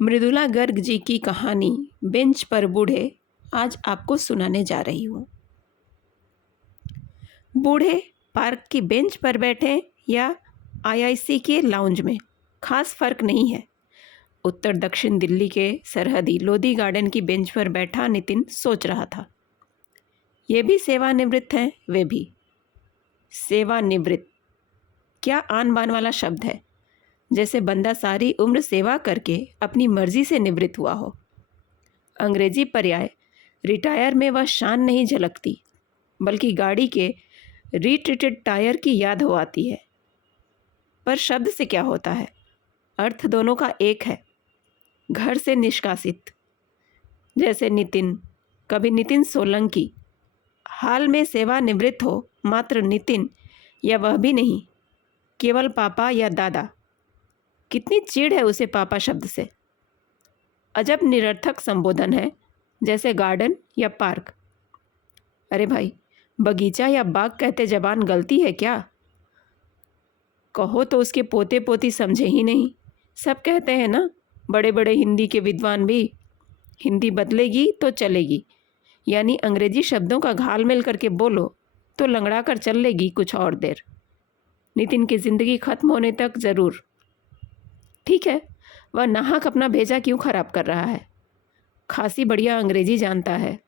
मृदुला गर्ग जी की कहानी बेंच पर बूढ़े आज आपको सुनाने जा रही हूँ। बूढ़े पार्क की बेंच पर बैठे या आईआईसी के लाउंज में, खास फर्क नहीं है। उत्तर दक्षिण दिल्ली के सरहदी लोधी गार्डन की बेंच पर बैठा नितिन सोच रहा था। ये भी सेवानिवृत्त हैं, वे भी सेवानिवृत्त। क्या आन बान वाला शब्द है, जैसे बंदा सारी उम्र सेवा करके अपनी मर्जी से निवृत्त हुआ हो। अंग्रेजी पर्याय रिटायर में वह शान नहीं झलकती, बल्कि गाड़ी के रीट्रीटेड टायर की याद हो आती है। पर शब्द से क्या होता है, अर्थ दोनों का एक है, घर से निष्कासित। जैसे नितिन, कभी नितिन सोलंकी, हाल में सेवानिवृत्त हो, मात्र नितिन, या वह भी नहीं, केवल पापा या दादा। कितनी चिढ़ है उसे पापा शब्द से। अजब निरर्थक संबोधन है, जैसे गार्डन या पार्क। अरे भाई, बगीचा या बाग कहते जबान गलती है क्या? कहो तो उसके पोते पोती समझे ही नहीं। सब कहते हैं ना, बड़े बड़े हिंदी के विद्वान भी, हिंदी बदलेगी तो चलेगी, यानी अंग्रेजी शब्दों का घालमेल करके बोलो तो लंगड़ा कर चल लेगी कुछ और देर। नितिन की ज़िंदगी खत्म होने तक ज़रूर। ठीक है, वह नाहक अपना भेजा क्यों खराब कर रहा है? खासी बढ़िया अंग्रेजी जानता है।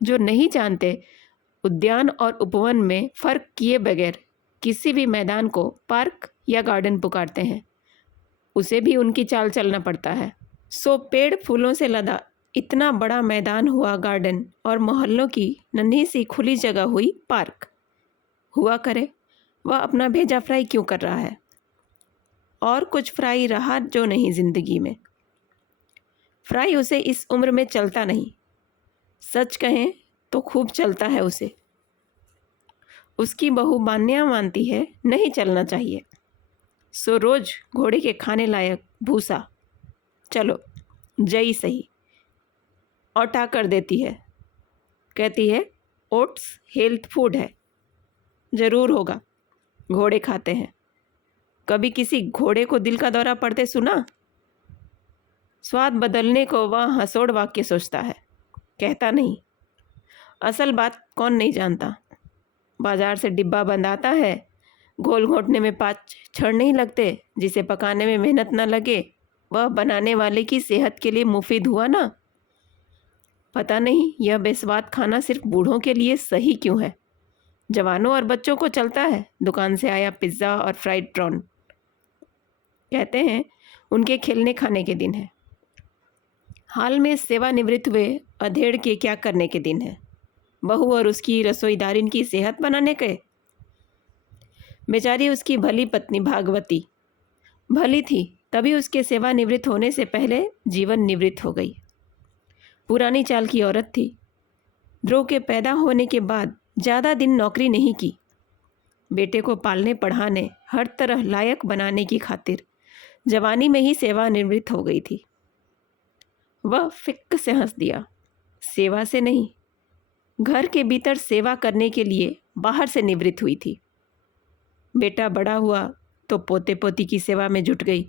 जो नहीं जानते, उद्यान और उपवन में फ़र्क किए बगैर किसी भी मैदान को पार्क या गार्डन पुकारते हैं। उसे भी उनकी चाल चलना पड़ता है। सो पेड़ फूलों से लदा इतना बड़ा मैदान हुआ गार्डन, और मोहल्लों की नन्ही सी खुली जगह हुई पार्क। हुआ करे, वह अपना भेजा फ्राई क्यों कर रहा है? और कुछ फ्राई रहा जो नहीं ज़िंदगी में। फ्राई उसे इस उम्र में चलता नहीं, सच कहें तो खूब चलता है उसे। उसकी बहू मान्या मानती है नहीं चलना चाहिए। सो रोज़ घोड़े के खाने लायक भूसा, चलो जई सही, औटा कर देती है। कहती है ओट्स हेल्थ फूड है। ज़रूर होगा, घोड़े खाते हैं। कभी किसी घोड़े को दिल का दौरा पड़ते सुना? स्वाद बदलने को वह हंसोड़ वाक्य सोचता है, कहता नहीं। असल बात कौन नहीं जानता। बाजार से डिब्बा बंद आता है, घोल घोटने में 5 क्षण नहीं लगते, जिसे पकाने में मेहनत न लगे, वह बनाने वाले की सेहत के लिए मुफीद हुआ ना। पता नहीं यह बेस्वाद खाना सिर्फ बूढ़ों के लिए सही क्यों है। जवानों और बच्चों को चलता है दुकान से आया पिज़्ज़ा और फ्राइड प्रॉन। कहते हैं उनके खेलने खाने के दिन है। हाल में सेवानिवृत्त हुए अधेड़ के क्या करने के दिन है? बहू और उसकी रसोईदारिन की सेहत बनाने के। बेचारी उसकी भली पत्नी भागवती भली थी, तभी उसके सेवानिवृत्त होने से पहले जीवन निवृत्त हो गई। पुरानी चाल की औरत थी। ध्रुव के पैदा होने के बाद ज़्यादा दिन नौकरी नहीं की। बेटे को पालने पढ़ाने, हर तरह लायक बनाने की खातिर जवानी में ही सेवानिवृत्त हो गई थी। वह फिक्क से हंस दिया। सेवा से नहीं, घर के भीतर सेवा करने के लिए बाहर से निवृत्त हुई थी। बेटा बड़ा हुआ तो पोते पोती की सेवा में जुट गई।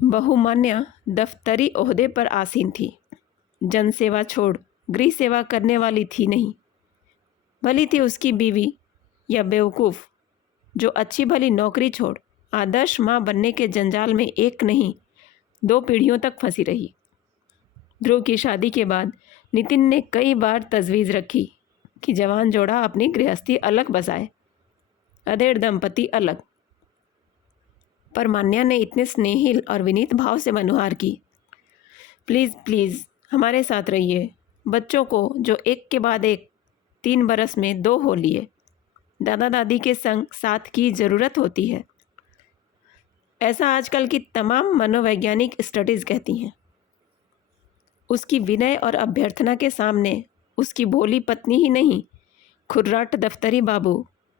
बहू मान्या दफ्तरी ओहदे पर आसीन थी। जन सेवा छोड़ गृह सेवा करने वाली थी नहीं। भली थी उसकी बीवी, या बेवकूफ़ जो अच्छी भली नौकरी छोड़ आदर्श माँ बनने के जंजाल में एक नहीं 2 पीढ़ियों तक फंसी रही। ध्रुव की शादी के बाद नितिन ने कई बार तजवीज़ रखी कि जवान जोड़ा अपनी गृहस्थी अलग बसाए, अधेड़ दंपति अलग। पर मान्या ने इतने स्नेहिल और विनीत भाव से मनुहार की, प्लीज़ प्लीज़ हमारे साथ रहिए। बच्चों को जो एक के बाद एक 3 बरस में 2 हो लिए, दादा दादी के संग साथ की ज़रूरत होती है। ऐसा आजकल की तमाम मनोवैज्ञानिक स्टडीज़ कहती हैं। उसकी विनय और अभ्यर्थना के सामने उसकी भोली पत्नी ही नहीं, खुर्राट दफ्तरी बाबू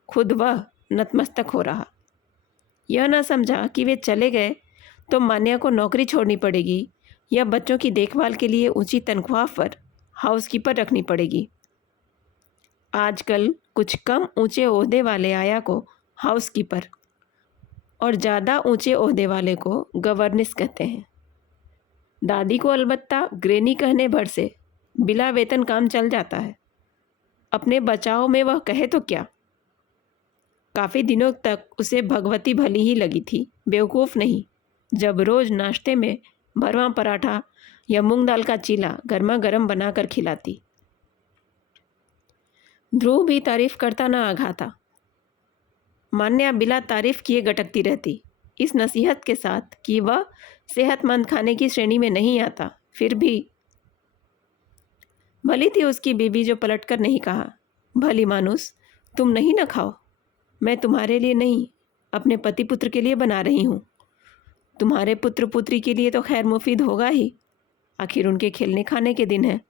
खुद वह नतमस्तक हो रहा। यह न समझा कि वे चले गए तो मान्या को नौकरी छोड़नी पड़ेगी, या बच्चों की देखभाल के लिए ऊंची तनख्वाह पर हाउसकीपर रखनी पड़ेगी। आजकल कुछ कम ऊंचे ओहदे वाले आया को हाउसकीपर और ज़्यादा ऊंचे ओहदे वाले को गवर्नेस कहते हैं। दादी को अलबत्ता ग्रेनी कहने भर से बिला वेतन काम चल जाता है। अपने बचाव में वह कहे तो क्या। काफ़ी दिनों तक उसे भगवती भली ही लगी थी, बेवकूफ़ नहीं, जब रोज़ नाश्ते में भरवा पराठा या मूंग दाल का चीला गर्मा गर्म बनाकर खिलाती। ध्रुव भी तारीफ करता न आघाता। मान्या बिला तारीफ किए गटकती रहती, इस नसीहत के साथ कि वह सेहतमंद खाने की श्रेणी में नहीं आता। फिर भी भली थी उसकी बीवी जो पलटकर नहीं कहा, भली मानुस, तुम नहीं न खाओ, मैं तुम्हारे लिए नहीं अपने पति पुत्र के लिए बना रही हूँ। तुम्हारे पुत्र पुत्री के लिए तो खैर मुफीद होगा ही, आखिर उनके खेलने खाने के दिन है।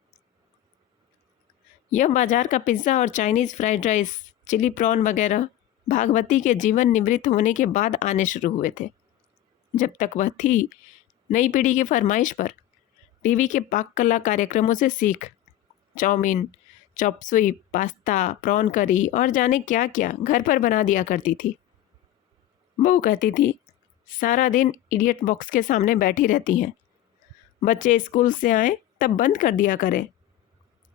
यह बाजार का पिज़्ज़ा और Chinese fried rice, chilli prawn वगैरह भागवती के जीवन निवृत्त होने के बाद आने शुरू हुए थे। जब तक वह थी, नई पीढ़ी की फरमाइश पर टीवी के पाक कला कार्यक्रमों से सीख चाउमीन, चॉप सुई, पास्ता, प्रॉन करी और जाने क्या क्या घर पर बना दिया करती थी। बहू कहती थी, सारा दिन इडियट बॉक्स के सामने बैठी रहती हैं, बच्चे स्कूल से आए तब बंद कर दिया करें,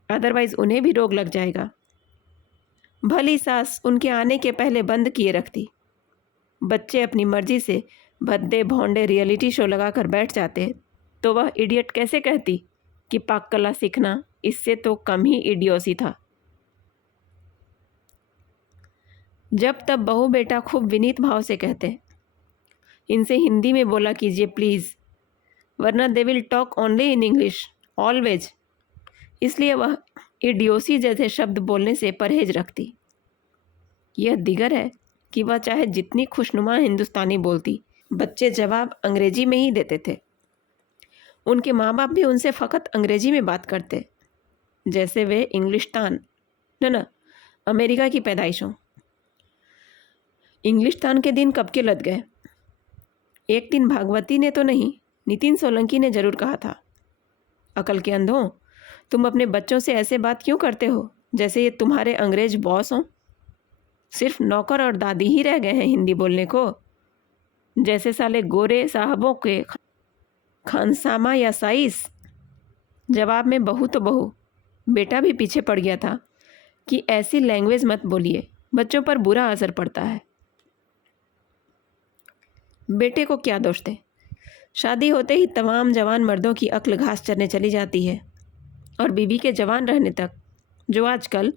अदरवाइज़ उन्हें भी रोग लग जाएगा। भली सास उनके आने के पहले बंद किए रखती। बच्चे अपनी मर्जी से भद्दे भौंडे रियलिटी शो लगाकर बैठ जाते तो वह इडियट कैसे कहती कि पाक कला सीखना इससे तो कम ही इडियोसी था। जब तब बहू बेटा खूब विनीत भाव से कहते, इनसे हिंदी में बोला कीजिए प्लीज़, वरना they will talk only in English always. इसलिए वह इडियोसी जैसे शब्द बोलने से परहेज रखती। यह दिगर है कि वह चाहे जितनी खुशनुमा हिंदुस्तानी बोलती, बच्चे जवाब अंग्रेजी में ही देते थे। उनके माँ बाप भी उनसे फ़कत अंग्रेजी में बात करते, जैसे वे इंग्लिशतान न अमेरिका की पैदाइश हों। इंग्लिशतान के दिन कब के लद गए। एक दिन भागवती ने तो नहीं, नितिन सोलंकी ने जरूर कहा था, अकल के अंधों, तुम अपने बच्चों से ऐसे बात क्यों करते हो जैसे ये तुम्हारे अंग्रेज बॉस हों। सिर्फ नौकर और दादी ही रह गए हैं हिंदी बोलने को, जैसे साले गोरे साहबों के खानसामा या साइस। जवाब में बहू तो बहू, बेटा भी पीछे पड़ गया था कि ऐसी लैंग्वेज मत बोलिए, बच्चों पर बुरा असर पड़ता है। बेटे को क्या दोष थे, शादी होते ही तमाम जवान मर्दों की अक्ल घास चरने चली जाती है और बीवी के जवान रहने तक, जो आजकल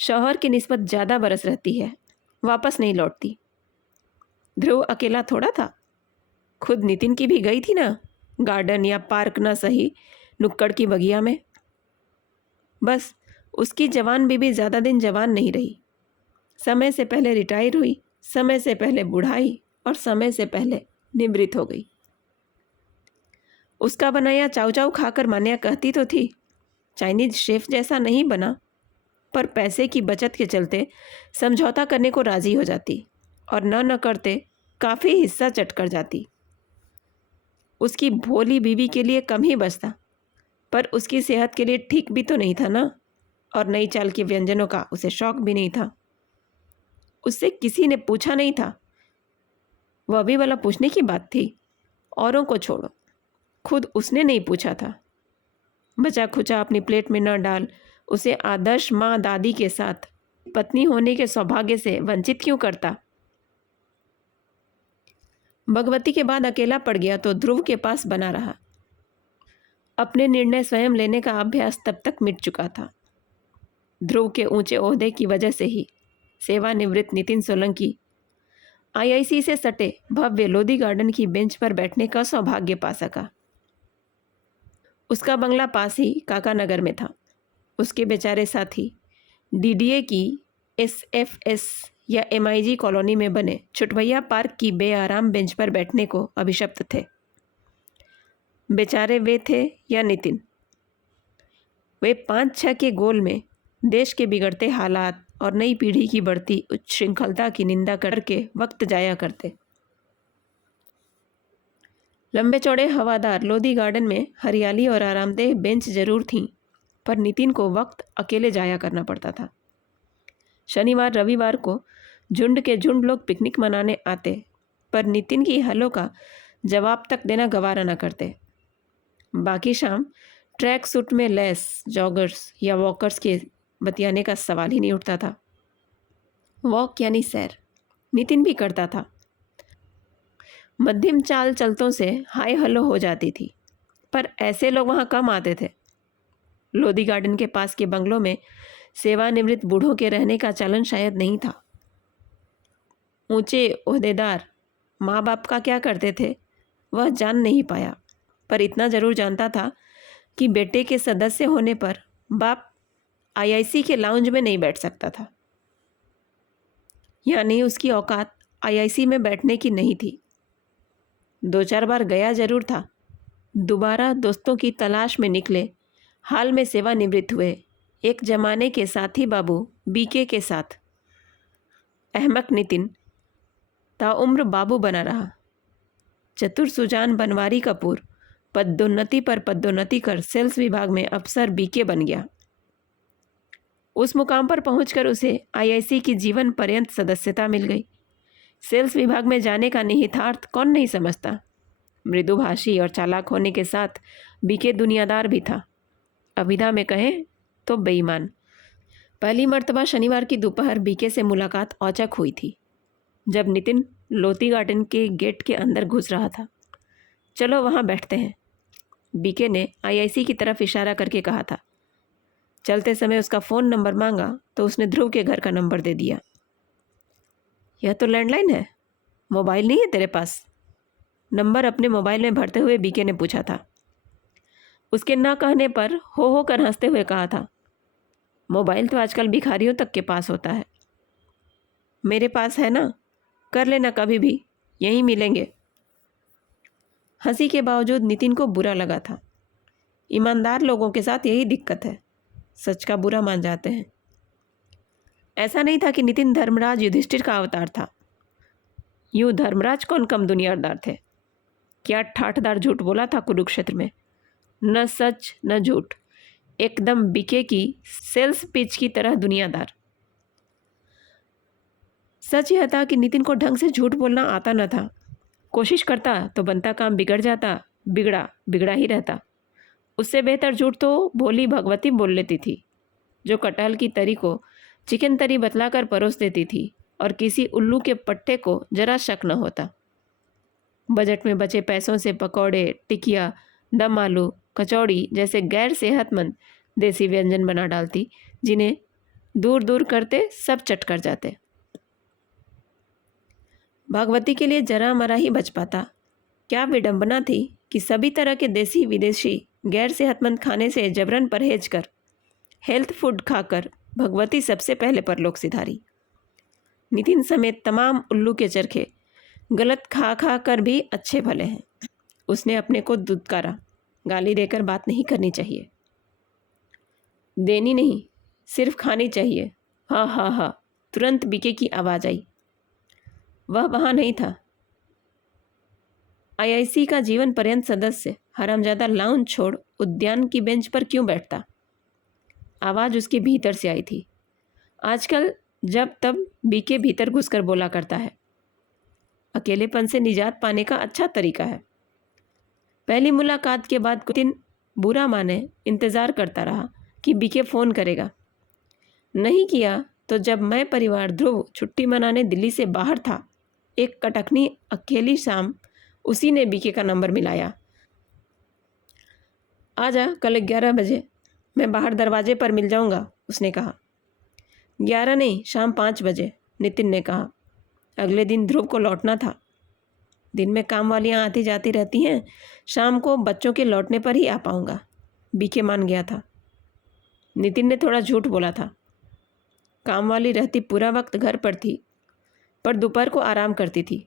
शौहर की निस्बत ज़्यादा बरस रहती है, वापस नहीं लौटती। ध्रुव अकेला थोड़ा था, खुद नितिन की भी गई थी ना, गार्डन या पार्क ना सही, नुक्कड़ की बगिया में। बस उसकी जवान बीबी ज़्यादा दिन जवान नहीं रही, समय से पहले रिटायर हुई, समय से पहले बुढ़ाई और समय से पहले निवृत्त हो गई। उसका बनाया चाउ चाउ खाकर मान्या कहती तो थी, चाइनीज शेफ जैसा नहीं बना, पर पैसे की बचत के चलते समझौता करने को राज़ी हो जाती और न करते काफ़ी हिस्सा चट कर जाती। उसकी भोली बीवी के लिए कम ही बचता, पर उसकी सेहत के लिए ठीक भी तो नहीं था ना, और नई चाल के व्यंजनों का उसे शौक भी नहीं था। उससे किसी ने पूछा नहीं था, वह भी भला पूछने की बात थी। औरों को छोड़ो, खुद उसने नहीं पूछा था। बचा खुचा अपनी प्लेट में न डाल उसे आदर्श माँ दादी के साथ पत्नी होने के सौभाग्य से वंचित क्यों करता। भगवती के बाद अकेला पड़ गया तो ध्रुव के पास बना रहा। अपने निर्णय स्वयं लेने का अभ्यास तब तक मिट चुका था। ध्रुव के ऊंचे ओहदे की वजह से ही सेवानिवृत्त नितिन सोलंकी आईआईसी से सटे भव्य लोधी गार्डन की बेंच पर बैठने का सौभाग्य पा सका। उसका बंगला पास ही काका नगर में था। उसके बेचारे साथी डीडीए की एसएफएस या एमआईजी कॉलोनी में बने छुटभैया पार्क की बेआराम बेंच पर बैठने को अभिशप्त थे। बेचारे वे थे या नितिन। वे 5-6 के गोल में देश के बिगड़ते हालात और नई पीढ़ी की बढ़ती उच्छृंखलता की निंदा करके वक्त जाया करते। लंबे चौड़े हवादार लोधी गार्डन में हरियाली और आरामदेह बेंच जरूर थीं, पर नितिन को वक्त अकेले जाया करना पड़ता था। शनिवार रविवार को झुंड के झुंड लोग पिकनिक मनाने आते, पर नितिन की हलों का जवाब तक देना गवारा न करते। बाकी शाम ट्रैक सूट में लैस जॉगर्स या वॉकर्स के बतियाने का सवाल ही नहीं उठता था। वॉक यानी सैर नितिन भी करता था। मध्यम चाल चलतों से हाय हलो हो जाती थी, पर ऐसे लोग वहाँ कम आते थे। लोधी गार्डन के पास के बंगलों में सेवानिवृत्त बूढ़ों के रहने का चलन शायद नहीं था। ऊंचे ओहदेदार माँ बाप का क्या करते थे वह जान नहीं पाया, पर इतना ज़रूर जानता था कि बेटे के सदस्य होने पर बाप आईआईसी के लाउंज में नहीं बैठ सकता था। यानी उसकी औकात आईआईसी में बैठने की नहीं थी। 2-4 बार गया जरूर था। दोबारा दोस्तों की तलाश में निकले। हाल में सेवानिवृत्त हुए एक जमाने के साथी बाबू बीके के साथ अहमक नितिन ताउम्र बाबू बना रहा। चतुर सुजान बनवारी कपूर पदोन्नति पर पदोन्नति कर सेल्स विभाग में अफसर बीके बन गया। उस मुकाम पर पहुंचकर उसे आईआईसी की जीवन पर्यंत सदस्यता मिल गई। सेल्स विभाग में जाने का निहितार्थ कौन नहीं समझता। मृदुभाषी और चालाक होने के साथ बीके दुनियादार भी था। अविधा में कहें तो बेईमान। पहली मर्तबा शनिवार की दोपहर बीके से मुलाकात औचक हुई थी, जब नितिन लोधी गार्डन के गेट के अंदर घुस रहा था। चलो वहाँ बैठते हैं, बीके ने आईआईसी की तरफ इशारा करके कहा था। चलते समय उसका फ़ोन नंबर मांगा तो उसने ध्रुव के घर का नंबर दे दिया। यह तो लैंडलाइन है, मोबाइल नहीं है तेरे पास? नंबर अपने मोबाइल में भरते हुए बीके ने पूछा था। उसके ना कहने पर हो कर हंसते हुए कहा था, मोबाइल तो आजकल भिखारियों तक के पास होता है। मेरे पास है ना, कर लेना कभी भी, यहीं मिलेंगे। हंसी के बावजूद नितिन को बुरा लगा था। ईमानदार लोगों के साथ यही दिक्कत है, सच का बुरा मान जाते हैं। ऐसा नहीं था कि नितिन धर्मराज युधिष्ठिर का अवतार था। यूँ धर्मराज कौन कम दुनियादार थे। क्या ठाठदार झूठ बोला था कुरुक्षेत्र में, न सच न झूठ, एकदम बीके की सेल्स पिच की तरह दुनियादार। सच यह था कि नितिन को ढंग से झूठ बोलना आता न था। कोशिश करता तो बनता काम बिगड़ जाता, बिगड़ा बिगड़ा ही रहता। उससे बेहतर झूठ तो भोली भगवती बोल लेती थी, जो कटहल की तरी को चिकन तरी बतलाकर परोस देती थी और किसी उल्लू के पट्टे को जरा शक न होता। बजट में बचे पैसों से पकौड़े, टिकिया, दम आलू, कचौड़ी जैसे गैर सेहतमंद देसी व्यंजन बना डालती, जिन्हें दूर दूर करते सब चट कर जाते। भागवती के लिए जरा मरा ही बच पाता। क्या विडंबना थी कि सभी तरह के देसी विदेशी गैर सेहतमंद खाने से जबरन परहेज कर हेल्थ फूड खाकर भगवती सबसे पहले परलोक सिधारी। नितिन समेत तमाम उल्लू के चरखे गलत खा खा कर भी अच्छे भले हैं। उसने अपने को दुत्कारा, गाली देकर बात नहीं करनी चाहिए, देनी नहीं, सिर्फ खानी चाहिए। हाँ हाँ हाँ, तुरंत बीके की आवाज़ आई। वह वहाँ नहीं था। आईआईसी का जीवन पर्यंत सदस्य हरामजादा लाउंज छोड़ उद्यान की बेंच पर क्यों बैठता? आवाज़ उसके भीतर से आई थी। आजकल जब तब बीके भीतर घुसकर बोला करता है। अकेलेपन से निजात पाने का अच्छा तरीका है। पहली मुलाकात के बाद कुछ दिन बुरा माने इंतज़ार करता रहा कि बीके फ़ोन करेगा। नहीं किया तो जब मैं परिवार ध्रुव छुट्टी मनाने दिल्ली से बाहर था, एक कटकनी अकेली शाम उसी ने बीके का नंबर मिलाया। आजा कल 11 बजे, मैं बाहर दरवाजे पर मिल जाऊंगा, उसने कहा। 11 नहीं, शाम 5 बजे, नितिन ने कहा। अगले दिन ध्रुव को लौटना था। दिन में काम वालियाँ आती जाती रहती हैं, शाम को बच्चों के लौटने पर ही आ पाऊंगा। बीके मान गया था। नितिन ने थोड़ा झूठ बोला था। काम वाली रहती पूरा वक्त घर पर थी, पर दोपहर को आराम करती थी।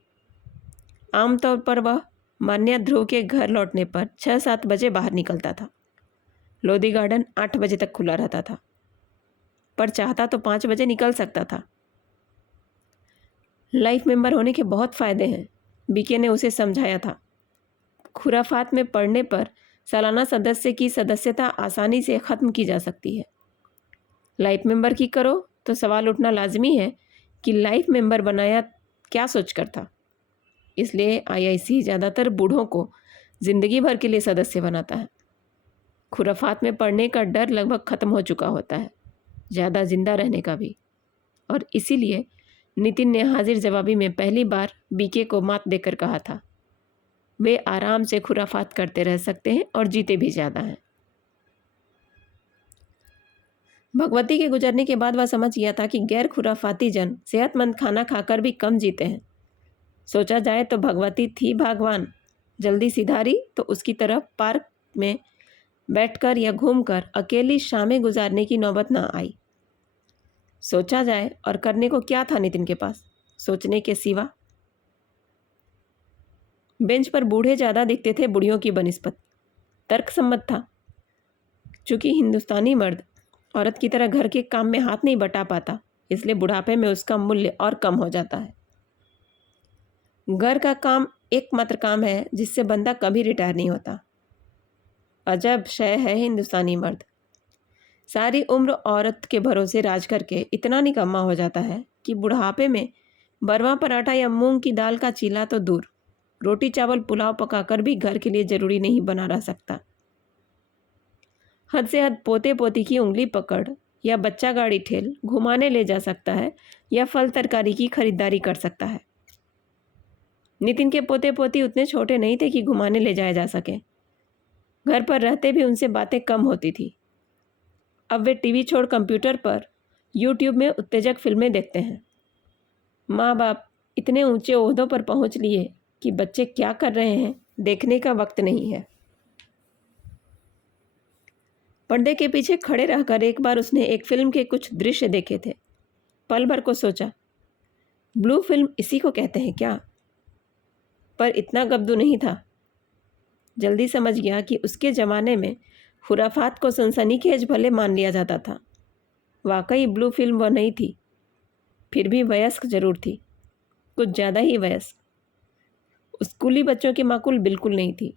आमतौर पर वह मान्या ध्रुव के घर लौटने पर 6-7 बजे बाहर निकलता था। लोधी गार्डन 8 बजे तक खुला रहता था, पर चाहता तो 5 बजे निकल सकता था। लाइफ मेंबर होने के बहुत फ़ायदे हैं, बीके ने उसे समझाया था। खुराफात में पढ़ने पर सालाना सदस्य की सदस्यता आसानी से ख़त्म की जा सकती है। लाइफ मेंबर की करो तो सवाल उठना लाजमी है कि लाइफ मेंबर बनाया क्या सोच कर था। इसलिए आईआईसी ज़्यादातर बूढ़ों को जिंदगी भर के लिए सदस्य बनाता है। खुराफात में पड़ने का डर लगभग खत्म हो चुका होता है, ज़्यादा जिंदा रहने का भी। और इसीलिए नितिन ने हाजिर जवाबी में पहली बार बीके को मात देकर कहा था, वे आराम से खुराफात करते रह सकते हैं और जीते भी ज़्यादा हैं। भगवती के गुजरने के बाद वह समझ गया था कि गैर खुराफाती जन सेहतमंद खाना खाकर भी कम जीते हैं। सोचा जाए तो भगवती थी भगवान। जल्दी सिधारी तो उसकी तरफ पार्क में बैठकर या घूमकर अकेली शामें गुजारने की नौबत ना आई। सोचा जाए और करने को क्या था नितिन के पास सोचने के सिवा? बेंच पर बूढ़े ज़्यादा दिखते थे बुढ़ियों की बनिस्बत। तर्कसम्मत था, चूँकि हिंदुस्तानी मर्द औरत की तरह घर के काम में हाथ नहीं बटा पाता, इसलिए बुढ़ापे में उसका मूल्य और कम हो जाता है। घर का काम एकमात्र काम है जिससे बंदा कभी रिटायर नहीं होता। अजब शय है हिंदुस्तानी मर्द। सारी उम्र औरत के भरोसे राज करके इतना निकम्मा हो जाता है कि बुढ़ापे में बरवा पराठा या मूंग की दाल का चीला तो दूर, रोटी चावल पुलाव पकाकर भी घर के लिए ज़रूरी नहीं बना रह सकता। हद से हद पोते पोती की उंगली पकड़ या बच्चा गाड़ी ठेल घुमाने ले जा सकता है या फल तरकारी की खरीदारी कर सकता है। नितिन के पोते पोती उतने छोटे नहीं थे कि घुमाने ले जाए जा सके। घर पर रहते भी उनसे बातें कम होती थी। अब वे टीवी छोड़ कंप्यूटर पर यूट्यूब में उत्तेजक फिल्में देखते हैं। माँ बाप इतने ऊंचे ओहदों पर पहुंच लिए कि बच्चे क्या कर रहे हैं देखने का वक्त नहीं है। पर्दे के पीछे खड़े रहकर एक बार उसने एक फिल्म के कुछ दृश्य देखे थे। पल भर को सोचा, ब्लू फिल्म इसी को कहते हैं क्या? पर इतना गब्दू नहीं था। जल्दी समझ गया कि उसके ज़माने में खुराफात को सनसनीखेज भले मान लिया जाता था। वाकई ब्लू फिल्म वह नहीं थी, फिर भी वयस्क जरूर थी, कुछ ज़्यादा ही वयस्क। स्कूली बच्चों की माकुल बिल्कुल नहीं थी,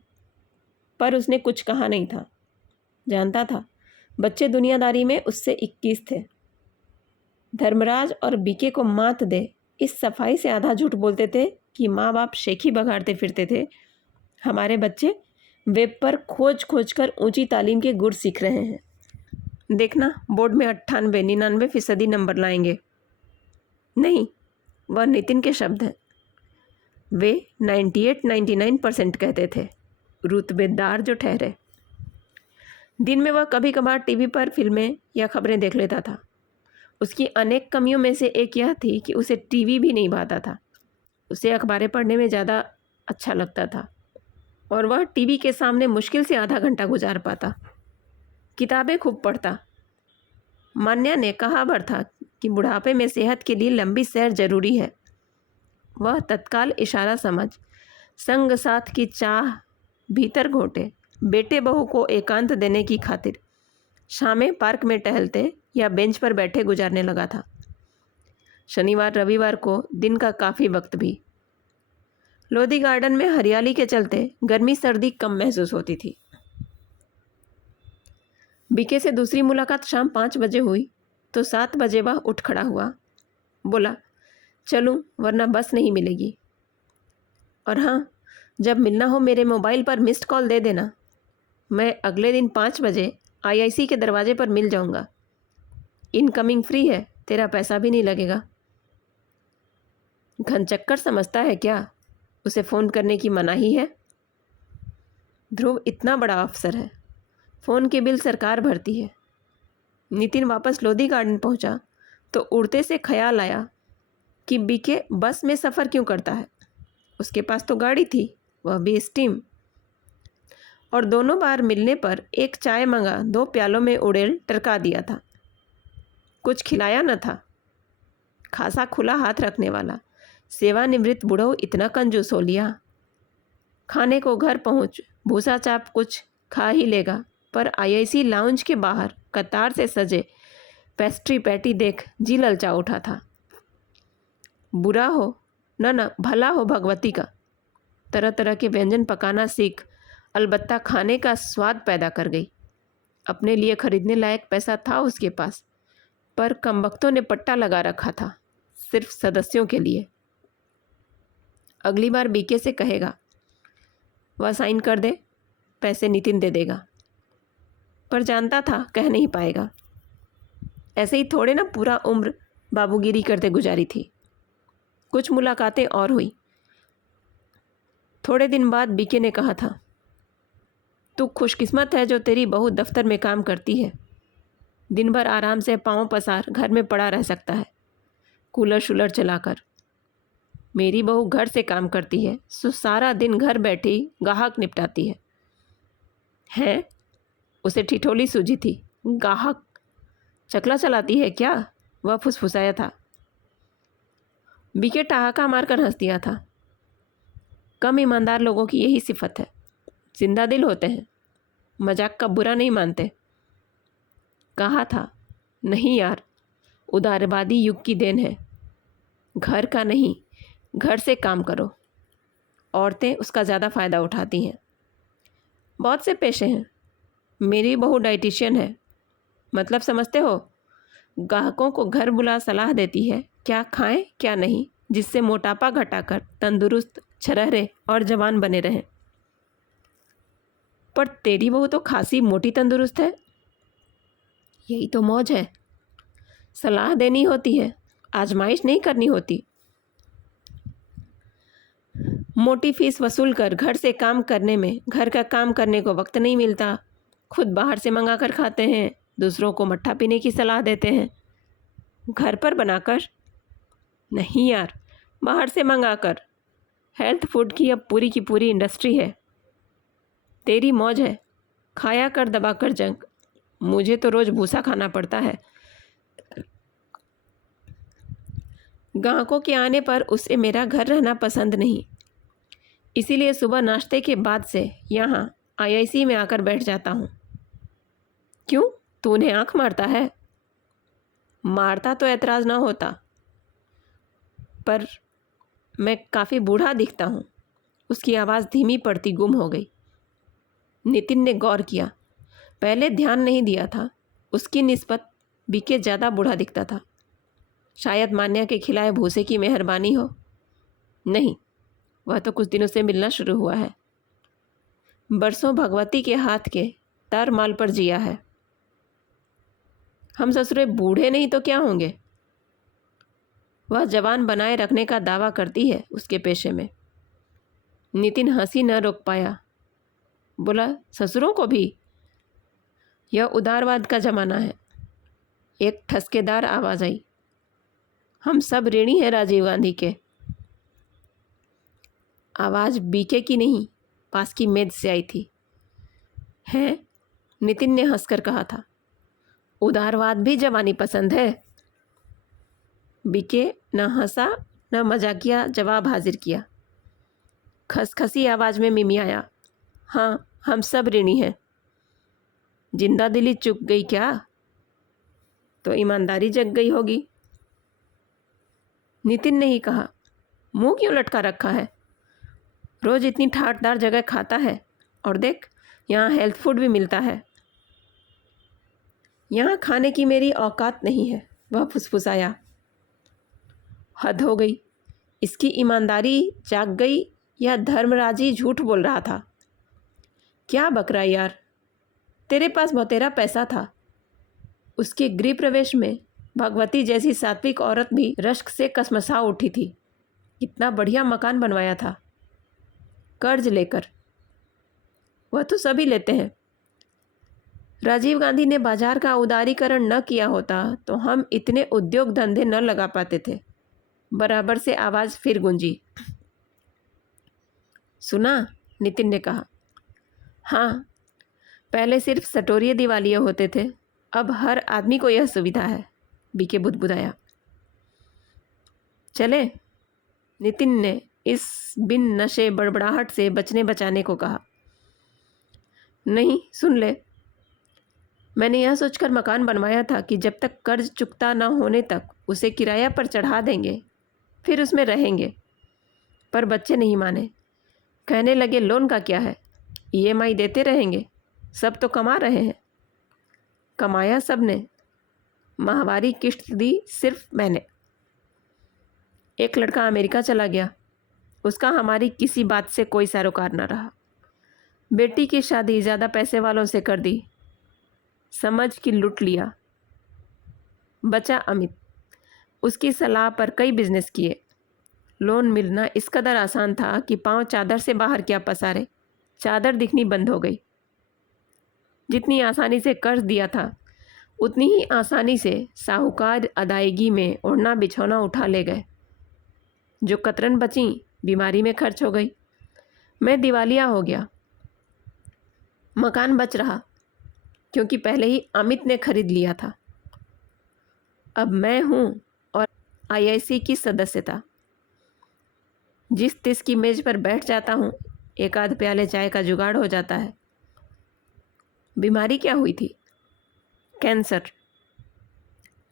पर उसने कुछ कहा नहीं था। जानता था बच्चे दुनियादारी में उससे 21 थे। धर्मराज और बीके को मात दे इस सफाई से आधा झूठ बोलते थे कि माँ बाप शेखी बघाड़ते फिरते थे, हमारे बच्चे वेब पर खोज खोज कर ऊंची तालीम के गुर सीख रहे हैं। देखना बोर्ड में 98-99% नंबर लाएंगे। नहीं, वह नितिन के शब्द हैं। वे 98-99% कहते थे, रुतबेदार जो ठहरे। दिन में वह कभी कभार टीवी पर फिल्में या खबरें देख लेता था। उसकी अनेक कमियों में से एक यह थी कि उसे टीवी भी नहीं भाता था। उसे अखबारें पढ़ने में ज़्यादा अच्छा लगता था और वह टीवी के सामने मुश्किल से आधा घंटा गुजार पाता। किताबें खूब पढ़ता। मान्या ने कहा भर था कि बुढ़ापे में सेहत के लिए लंबी सैर जरूरी है। वह तत्काल इशारा समझ संग साथ की चाह भीतर घोटे बेटे बहू को एकांत देने की खातिर शामें पार्क में टहलते या बेंच पर बैठे गुजारने लगा था। शनिवार रविवार को दिन का काफ़ी वक्त भी। लोधी गार्डन में हरियाली के चलते गर्मी सर्दी कम महसूस होती थी। बीके से दूसरी मुलाकात शाम 5 बजे हुई तो 7 बजे वह उठ खड़ा हुआ। बोला, चलूं वरना बस नहीं मिलेगी। और हाँ, जब मिलना हो मेरे मोबाइल पर मिस्ड कॉल दे देना। मैं अगले दिन 5 बजे आईआईसी के दरवाजे पर मिल जाऊंगा। इनकमिंग फ्री है, तेरा पैसा भी नहीं लगेगा। घनचक्कर समझता है क्या उसे फ़ोन करने की मनाही है? ध्रुव इतना बड़ा अफसर है, फ़ोन के बिल सरकार भरती है। नितिन वापस लोधी गार्डन पहुंचा तो उड़ते से ख्याल आया कि बीके बस में सफ़र क्यों करता है। उसके पास तो गाड़ी थी, वह भी स्टीम। और दोनों बार मिलने पर एक चाय मंगा 2 प्यालों में उड़ेल टरका दिया था। कुछ खिलाया न था। खासा खुला हाथ रखने वाला सेवानिवृत्त बूढ़ो इतना कंजूस हो लिया। खाने को घर पहुंच भूसा चाप कुछ खा ही लेगा, पर आईआईसी लाउंज के बाहर कतार से सजे पेस्ट्री पैटी देख जी ललचा उठा था। बुरा हो न भला हो भगवती का। तरह तरह के व्यंजन पकाना सीख अलबत्ता खाने का स्वाद पैदा कर गई। अपने लिए खरीदने लायक पैसा था उसके पास, पर कमबख्तों ने पट्टा लगा रखा था सिर्फ सदस्यों के लिए। अगली बार बीके से कहेगा, वह साइन कर दे, पैसे नितिन दे देगा। पर जानता था कह नहीं पाएगा। ऐसे ही थोड़े ना पूरा उम्र बाबूगिरी करते गुजारी थी। कुछ मुलाकातें और हुई। थोड़े दिन बाद बीके ने कहा था, तू खुशकिस्मत है जो तेरी बहू दफ्तर में काम करती है। दिन भर आराम से पाँव पसार घर में पड़ा रह सकता है, कूलर शूलर चलाकर। मेरी बहू घर से काम करती है, सो सारा दिन घर बैठी गाहक निपटाती है। हैं? उसे ठिठोली सूझी थी। गाहक? चकला चलाती है क्या? वह फुसफुसाया था। बीके ठहाका मारकर हंस दिया था। कम ईमानदार लोगों की यही सिफत है, जिंदा दिल होते हैं, मजाक का बुरा नहीं मानते। कहा था, नहीं यार, उदारवादी युग की देन है। घर का नहीं, घर से काम करो। औरतें उसका ज़्यादा फ़ायदा उठाती हैं। बहुत से पेशे हैं। मेरी बहू डाइटिशियन है। मतलब समझते हो? ग्राहकों को घर बुला सलाह देती है क्या खाएं क्या नहीं, जिससे मोटापा घटाकर तंदुरुस्त, छरहरे और जवान बने रहें। पर तेरी बहू तो खासी मोटी तंदुरुस्त है। यही तो मौज है। सलाह देनी होती है, आजमाइश नहीं करनी होती। मोटी फीस वसूल कर घर से काम करने में घर का काम करने को वक्त नहीं मिलता। खुद बाहर से मंगा कर खाते हैं, दूसरों को मट्ठा पीने की सलाह देते हैं। घर पर बनाकर नहीं यार, बाहर से मंगा कर। हेल्थ फूड की अब पूरी की पूरी इंडस्ट्री है। तेरी मौज है, खाया कर दबा कर जंग। मुझे तो रोज़ भूसा खाना पड़ता है। ग्राहकों के आने पर उसे मेरा घर रहना पसंद नहीं, इसीलिए सुबह नाश्ते के बाद से यहाँ आईआईसी में आकर बैठ जाता हूँ। क्यों, तू उन्हें आँख मारता है? मारता तो ऐतराज़ ना होता, पर मैं काफ़ी बूढ़ा दिखता हूँ। उसकी आवाज़ धीमी पड़ती गुम हो गई। नितिन ने गौर किया। पहले ध्यान नहीं दिया था। उसकी निस्बत बीके ज़्यादा बूढ़ा दिखता था। शायद मान्या के खिलाए भूसे की मेहरबानी हो। नहीं, वह तो कुछ दिनों से मिलना शुरू हुआ है। बरसों भगवती के हाथ के तार माल पर जिया है। हम ससुरे बूढ़े नहीं तो क्या होंगे? वह जवान बनाए रखने का दावा करती है उसके पेशे में। नितिन हंसी न रोक पाया। बोला, ससुरों को भी? यह उदारवाद का ज़माना है। एक ठसकेदार आवाज़ आई। हम सब ऋणी हैं राजीव गांधी के। आवाज़ बीके की नहीं, पास की मेज से आई थी। हैं? नितिन ने हंसकर कहा था। उदारवाद भी जवानी पसंद है। बीके न हंसा न मजाकिया जवाब हाजिर किया। खसखसी आवाज़ में मिमियाया, हाँ, हम सब ऋणी हैं। जिंदा दिली चुक गई क्या? तो ईमानदारी जग गई होगी। नितिन ने ही कहा। मुंह क्यों लटका रखा है? रोज़ इतनी ठाटदार जगह खाता है, और देख, यहाँ हेल्थ फूड भी मिलता है। यहाँ खाने की मेरी औकात नहीं है, वह फुसफुसाया। हद हो गई। इसकी ईमानदारी जाग गई या धर्मराजी झूठ बोल रहा था? क्या बकरा यार, तेरे पास बहुतेरा पैसा था। उसके गृह प्रवेश में भगवती जैसी सात्विक औरत भी रश्क से कसमसा उठी थी। इतना बढ़िया मकान बनवाया था, कर्ज लेकर। वह तो सभी लेते हैं। राजीव गांधी ने बाजार का उदारीकरण न किया होता तो हम इतने उद्योग धंधे न लगा पाते थे। बराबर से आवाज़ फिर गूंजी। सुना? नितिन ने कहा। हाँ, पहले सिर्फ सटोरिये दिवालिये होते थे, अब हर आदमी को यह सुविधा है। बीके बुदबुदाया। चले? नितिन ने इस बिन नशे बड़बड़ाहट से बचने बचाने को कहा। नहीं, सुन ले। मैंने यह सोचकर मकान बनवाया था कि जब तक कर्ज चुकता न होने तक उसे किराया पर चढ़ा देंगे, फिर उसमें रहेंगे। पर बच्चे नहीं माने। कहने लगे, लोन का क्या है, ईएमआई देते रहेंगे, सब तो कमा रहे हैं। कमाया सब ने, माहवारी किश्त दी सिर्फ मैंने। एक लड़का अमेरिका चला गया, उसका हमारी किसी बात से कोई सरोकार न रहा। बेटी की शादी ज़्यादा पैसे वालों से कर दी, समझ कि लूट लिया। बचा अमित, उसकी सलाह पर कई बिजनेस किए। लोन मिलना इस कदर आसान था कि पाँव चादर से बाहर क्या पसारे, चादर दिखनी बंद हो गई। जितनी आसानी से कर्ज दिया था उतनी ही आसानी से साहूकार अदायगी में ओढ़ना बिछौना उठा ले गए। जो कतरन बची बीमारी में खर्च हो गई। मैं दिवालिया हो गया। मकान बच रहा क्योंकि पहले ही अमित ने खरीद लिया था। अब मैं हूँ और आईआईसी की सदस्यता। जिस तिस की मेज पर बैठ जाता हूँ एक आध प्याले चाय का जुगाड़ हो जाता है। बीमारी क्या हुई थी? कैंसर।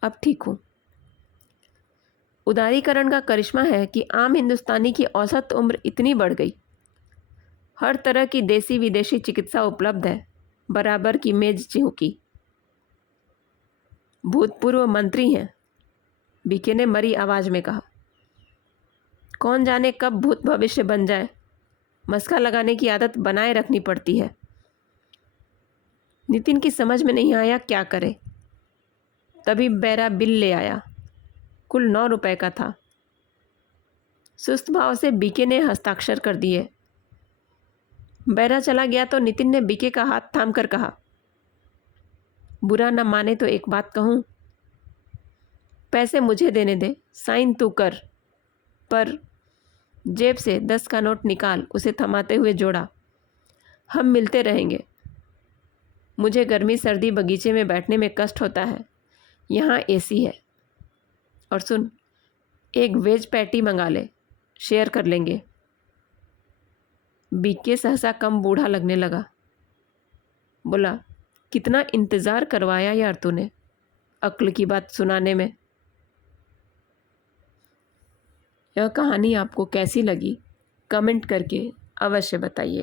अब ठीक हूँ। उदारीकरण का करिश्मा है कि आम हिंदुस्तानी की औसत उम्र इतनी बढ़ गई। हर तरह की देसी विदेशी चिकित्सा उपलब्ध है, बराबर की मेज चिहुकी। भूतपूर्व मंत्री हैं, बीके ने मरी आवाज में कहा। कौन जाने कब भूत भविष्य बन जाए, मस्का लगाने की आदत बनाए रखनी पड़ती है। नितिन की समझ में नहीं आया क्या करे। तभी बैरा बिल ले आया, कुल 9 रुपए का था। सुस्त भाव से बीके ने हस्ताक्षर कर दिए। बैरा चला गया तो नितिन ने बीके का हाथ थाम कर कहा, बुरा न माने तो एक बात कहूँ, पैसे मुझे देने दे, साइन तू कर। पर जेब से 10 का नोट निकाल उसे थमाते हुए जोड़ा, हम मिलते रहेंगे। मुझे गर्मी सर्दी बगीचे में बैठने में कष्ट होता है, यहाँ एसी है। और सुन, एक वेज पैटी मंगा ले, शेयर कर लेंगे। बीके सहसा कम बूढ़ा लगने लगा। बोला, कितना इंतज़ार करवाया यार तूने अक्ल की बात सुनाने में। यह कहानी आपको कैसी लगी कमेंट करके अवश्य बताइएगा।